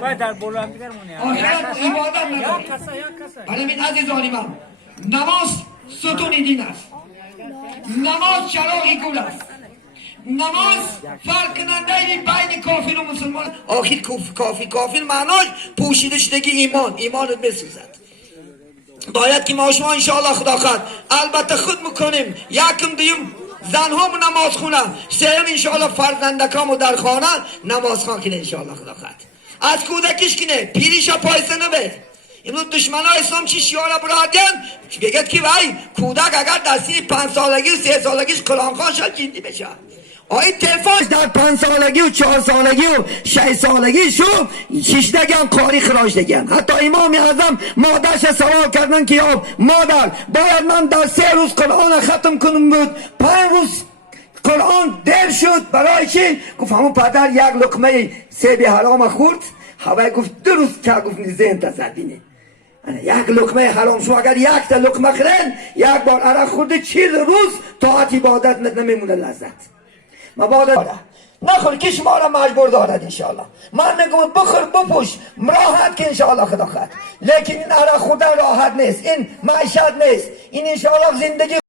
باید در بلند دیگر مونه آخرت عبادت نداره. برای این عزیزانی من نماز ستون دین است، نماز چراغی گل است، نماز فرق کننده بین کافر و مسلمان. آخر کافر معناش پوشیده شدگی ایمانت بسوزد. باید که ما شما انشاءالله خدا خواهد البته خود میکنیم، یکم دیم زنهامو نماز خونم، سیم انشاءالله فرزندکامو در خانه نماز خان کنه انشاءالله خدا خواهد. از کودکیش کنه پیریشا پایسه نبه. امروز دشمن های اسلام چی شیاره برادین بگید که وای کودک اگر دستی 5 سالگی و 3 سالگیش قرآن خوان شد جندی بشه. آی تلفاش در 5 سالگی و 4 سالگی و 6 سالگی شو 6 هم کاری خراج دگن. حتی امام اعظم مادرش سوال کردن که یا مادر باید من در 3 روز قرآن ختم کنم بود، 5 روز قرآن دیر شد برای چی؟ گفت همون پدر یک لقمه سیب حرام خورد، هوای گفت 2 روز که گفت ذهن تزدینه. یک لقمه حرام شو اگر یک تا لقمه خورن یک بار عرق خورده 40 روز طاعت عبادت نمیمونه لذت. مبادا نخور که شما را مجبور دارد انشاءالله. من نگم بخور بپوش راحت که انشاءالله خدا خواهد، لیکن این عرق خوردن راحت نیست، این معیشت نیست، این انشاءالله زندگی